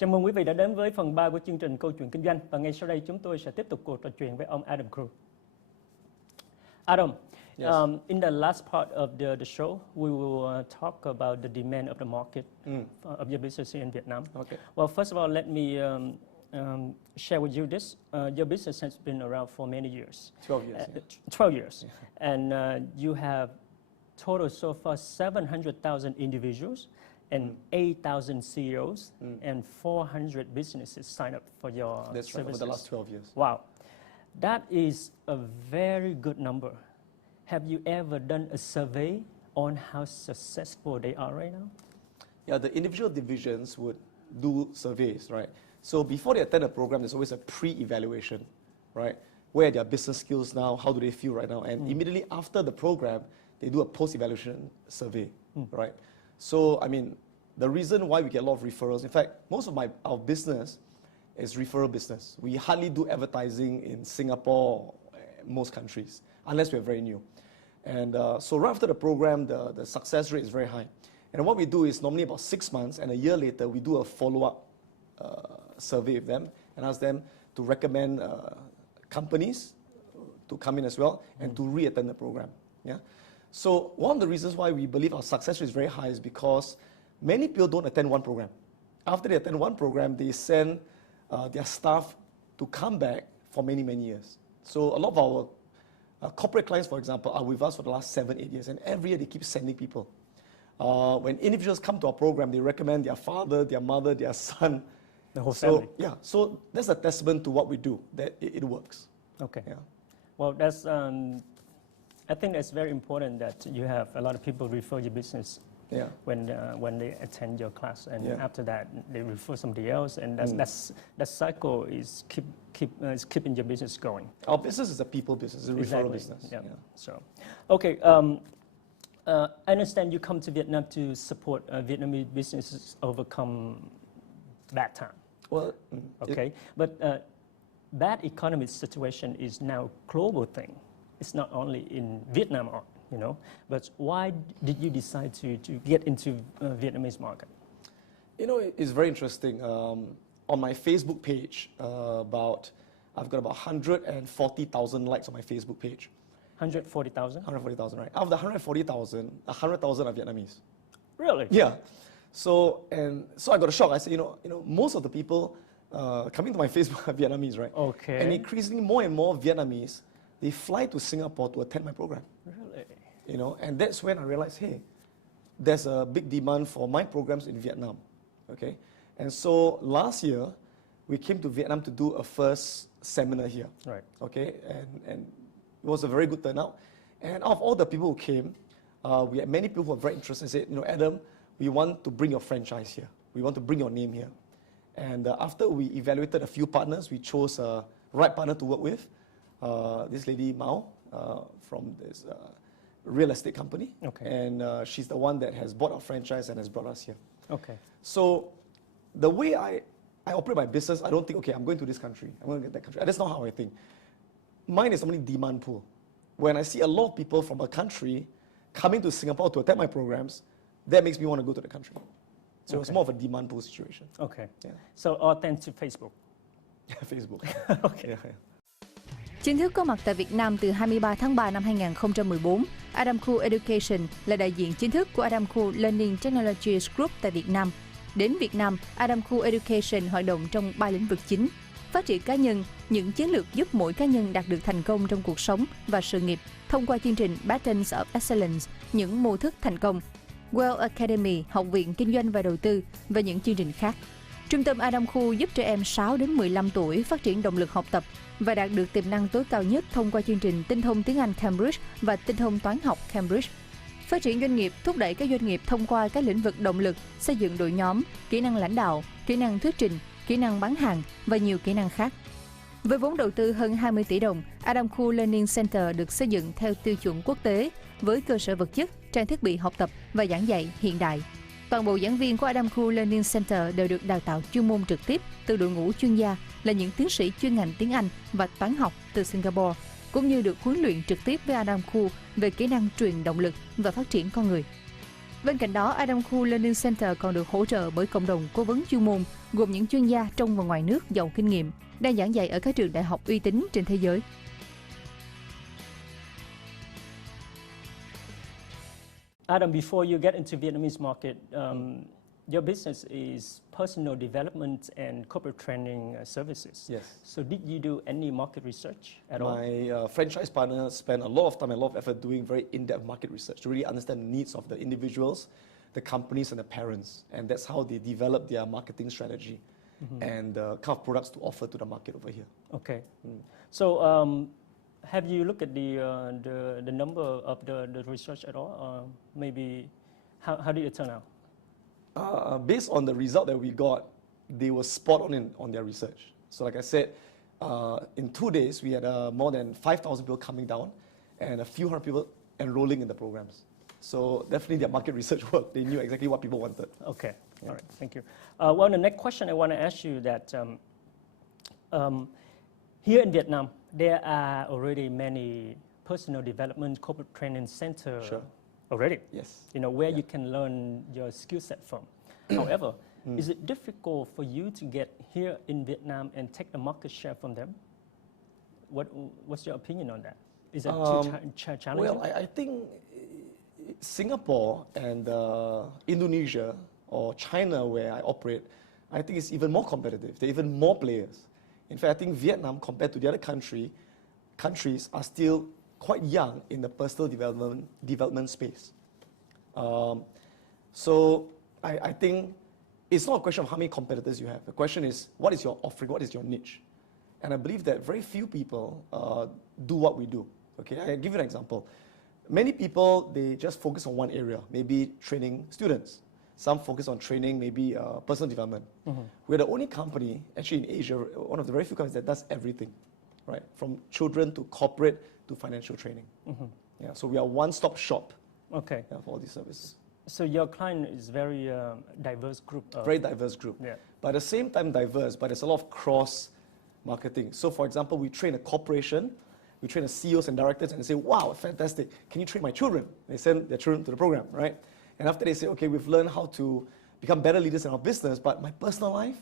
Chào mừng quý vị đã đến với phần 3 của chương trình Câu chuyện kinh doanh. Và ngay sau đây chúng tôi sẽ tiếp tục cuộc trò chuyện với ông Adam Khoo. Adam, Yes. In the last part of the show, we will talk about the demand of the market of your business in Vietnam. Okay. Well, first of all, let me share with you this. Your business has been around for many years. 12 years. 12 years. And you have total so far 700,000 individuals and 8,000 CEOs and 400 businesses sign up for your That's right, services. over the last 12 years. Wow. That is a very good number. Have you ever done a survey on how successful they are right now? Yeah, the individual divisions would do surveys, right? So before they attend a program, there's always a pre-evaluation, right? Where are their business skills now? How do they feel right now? And immediately after the program, they do a post-evaluation survey, right? So, I mean, the reason why we get a lot of referrals, in fact, most of our business is referral business. We hardly do advertising in Singapore, most countries, unless we're very new. And so right after the program, the success rate is very high. And what we do is normally about 6 months, and a year later, we do a follow-up survey with them and ask them to recommend companies to come in as well and to re-attend the program. Yeah. So one of the reasons why we believe our success rate is very high is because many people don't attend one program. After they attend one program, they send their staff to come back for many, many years. So a lot of our corporate clients, for example, are with us for the last 7-8 years, and every year they keep sending people. When individuals come to our program, they recommend their father, their mother, their son. The whole family. Yeah, so that's a testament to what we do, that it works. Okay. Yeah. Well, that's. I think it's very important that you have a lot of people refer your business. Yeah. When they attend your class, and Yeah. after that they refer somebody else, and that cycle is keeping your business going. Our business is a people business, it's a referral business. Yeah. Yeah. So, okay. I understand you come to Vietnam to support Vietnamese businesses overcome bad time. Well, Okay, but bad economic situation is now a global thing. It's not only in Vietnam, you know. But why did you decide to get into Vietnamese market? You know, it's very interesting. On my Facebook page, I've got about 140,000 likes on my Facebook page. 140,000? 140,000, right? Out of the 140,000, 100,000 are Vietnamese. Really? Yeah. So I got a shock. I said, you know, most of the people coming to my Facebook are Vietnamese, right? Okay. And increasingly more and more Vietnamese, they fly to Singapore to attend my program. Really? You know, and that's when I realized, hey, there's a big demand for my programs in Vietnam. Okay. And so last year, we came to Vietnam to do a first seminar here. Right. Okay. And it was a very good turnout. And out of all the people who came, we had many people who were very interested and said, you know, Adam, we want to bring your franchise here. We want to bring your name here. And after we evaluated a few partners, we chose a right partner to work with. This lady Mao from this real estate company. Okay. And she's the one that has bought our franchise and has brought us here. Okay. So the way I operate my business, I don't think, okay, I'm going to this country, I'm going to get that country. That's not how I think. Mine is only demand pool. When I see a lot of people from a country coming to Singapore to attend my programs, that makes me want to go to the country. So it's more of a demand pool situation. Okay. Yeah. So all thanks to Facebook. Facebook. Okay. Yeah. Chính thức có mặt tại Việt Nam từ 23 tháng 3 năm 2014, Adam Khoo Education là đại diện chính thức của Adam Khoo Learning Technologies Group tại Việt Nam. Đến Việt Nam, Adam Khoo Education hoạt động trong 3 lĩnh vực chính: phát triển cá nhân, những chiến lược giúp mỗi cá nhân đạt được thành công trong cuộc sống và sự nghiệp thông qua chương trình Patterns of Excellence, những mô thức thành công, Well Academy, học viện kinh doanh và đầu tư và những chương trình khác. Trung tâm Adam Khoo giúp trẻ em 6 đến 15 tuổi phát triển động lực học tập và đạt được tiềm năng tối cao nhất thông qua chương trình tinh thông tiếng Anh Cambridge và tinh thông toán học Cambridge. Phát triển doanh nghiệp, thúc đẩy các doanh nghiệp thông qua các lĩnh vực động lực, xây dựng đội nhóm, kỹ năng lãnh đạo, kỹ năng thuyết trình, kỹ năng bán hàng và nhiều kỹ năng khác. Với vốn đầu tư hơn 20 tỷ đồng, Adam Khoo Learning Center được xây dựng theo tiêu chuẩn quốc tế với cơ sở vật chất, trang thiết bị học tập và giảng dạy hiện đại. Toàn bộ giảng viên của Adam Khoo Learning Center đều được đào tạo chuyên môn trực tiếp từ đội ngũ chuyên gia là những tiến sĩ chuyên ngành tiếng Anh và toán học từ Singapore, cũng như được huấn luyện trực tiếp với Adam Khoo về kỹ năng truyền động lực và phát triển con người. Bên cạnh đó, Adam Khoo Learning Center còn được hỗ trợ bởi cộng đồng cố vấn chuyên môn gồm những chuyên gia trong và ngoài nước giàu kinh nghiệm, đang giảng dạy ở các trường đại học uy tín trên thế giới. Adam, before you get into Vietnamese market, your business is personal development and corporate training services. Yes. So did you do any market research at all? My franchise partner spent a lot of time and a lot of effort doing very in-depth market research to really understand the needs of the individuals, the companies, and the parents. And that's how they develop their marketing strategy and kind of products to offer to the market over here. Okay. So have you looked at the number of the research at all? Or maybe how did it turn out? Based on the result that we got, they were spot on their research. So like I said, in 2 days, we had more than 5,000 people coming down and a few hundred people enrolling in the programs. So definitely their market research worked. They knew exactly what people wanted. Okay, all right, thank you. Well, the next question I want to ask you that here in Vietnam, there are already many personal development corporate training centers. Sure. Already, Yes. Where you can learn your skill set from. However, is it difficult for you to get here in Vietnam and take the market share from them? What's your opinion on that? Is that too challenging? Well, I think Singapore and Indonesia or China, where I operate, I think it's even more competitive. There are even more players. In fact, I think Vietnam, compared to the other countries, are still quite young in the personal development space. So I think it's not a question of how many competitors you have. The question is, what is your offering? What is your niche? And I believe that very few people do what we do. Okay, I'll give you an example. Many people, they just focus on one area, maybe training students. Some focus on training, maybe personal development. We're the only company, actually in Asia, one of the very few companies that does everything, right? From children to corporate to financial training. Yeah, so we are one-stop shop. Okay. Yeah, for all these services. So your client is very diverse group. Very diverse group. Yeah. But at the same time diverse, but there's a lot of cross-marketing. So for example, we train a corporation, we train the CEOs and directors and they say, wow, fantastic, can you train my children? They send their children to the program, right? And after they say, okay, we've learned how to become better leaders in our business, but my personal life,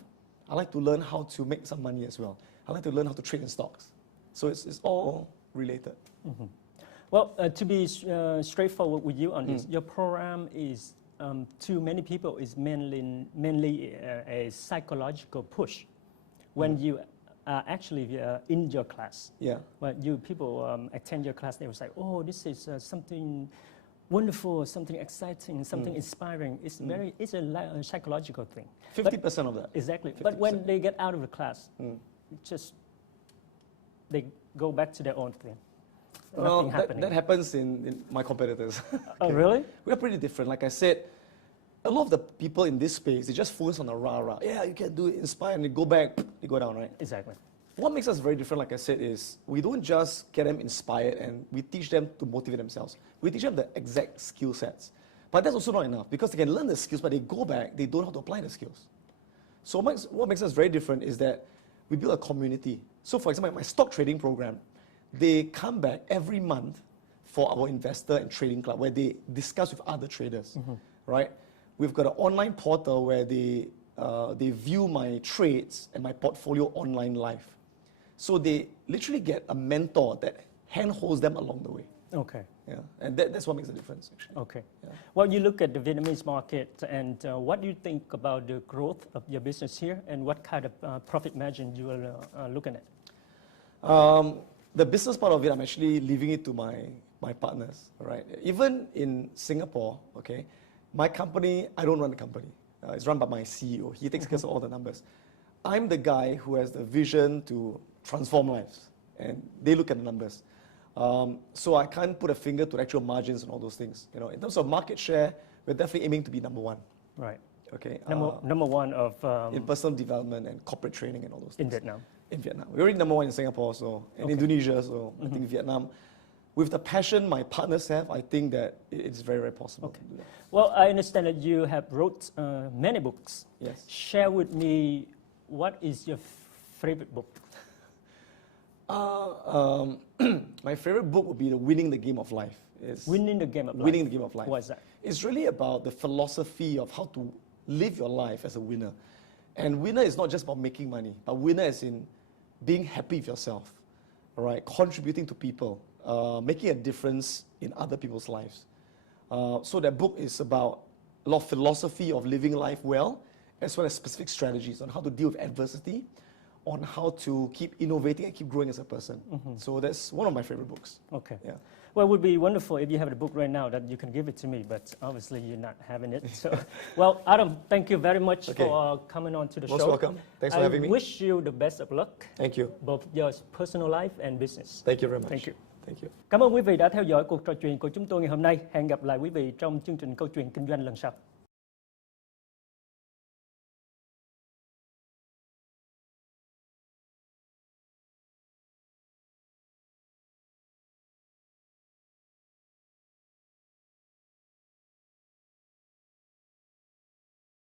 I like to learn how to make some money as well. I like to learn how to trade in stocks. So it's all related. Well, to be straightforward with you on this, your program is, to many people, is mainly a psychological push. When you are actually in your class, when people attend your class, they will say, oh, this is something wonderful, something exciting, something inspiring. It's it's a psychological thing. 50% of that. Exactly. 50%. But when they get out of the class, they go back to their own thing. Well, Nothing happening. that happens in my competitors. Oh, really? We're pretty different. Like I said, a lot of the people in this space, they just focus on the rah-rah. Yeah, you can do it, inspire, and they go back, they go down, right? Exactly. What makes us very different, like I said, is we don't just get them inspired and we teach them to motivate themselves. We teach them the exact skill sets. But that's also not enough because they can learn the skills, but they go back, they don't know how to apply the skills. So what makes us very different is that we build a community. So for example, my stock trading program, they come back every month for our investor and trading club where they discuss with other traders, right? We've got an online portal where they view my trades and my portfolio online live. So they literally get a mentor that handholds them along the way. Okay. Yeah, and that's what makes a difference, actually. Okay. Yeah. Well, you look at the Vietnamese market, and what do you think about the growth of your business here, and what kind of profit margin you are looking at? The business part of it, I'm actually leaving it to my partners, right? Even in Singapore, okay, my company, I don't run the company. It's run by my CEO. He takes care of all the numbers. I'm the guy who has the vision to transform lives, and they look at the numbers. So I can't put a finger to actual margins and all those things. You know, in terms of market share, we're definitely aiming to be number one. Right. Okay. Number one of in personal development and corporate training and all those things. in Vietnam. In Vietnam, we're already number one in Singapore, so in Indonesia. So I think Vietnam, with the passion my partners have, I think that it's very, very possible to do that. Well, I understand that you have wrote many books. Yes. Share with me, what is your favorite book? My favorite book would be Winning the Game of Life. It's Winning the game of life. winning the game of life. What is that? It's really about the philosophy of how to live your life as a winner. And winner is not just about making money, but winner is in being happy with yourself, all right? Contributing to people, making a difference in other people's lives. So that book is about a lot of philosophy of living life well, as well as specific strategies on how to deal with adversity, on how to keep innovating and keep growing as a person. So that's one of my favorite books. Okay. Yeah. Well, it would be wonderful if you have the book right now that you can give it to me, but obviously you're not having it. So, well, Adam, thank you very much for coming on to the Most show. welcome. Thanks for having me. I wish you the best of luck, Thank you. both your personal life and business. Thank you very much. Thank you. Thank you. Cảm ơn quý vị đã theo dõi cuộc trò chuyện của chúng tôi ngày hôm nay. Hẹn gặp lại quý vị trong chương trình Câu chuyện Kinh doanh lần sau.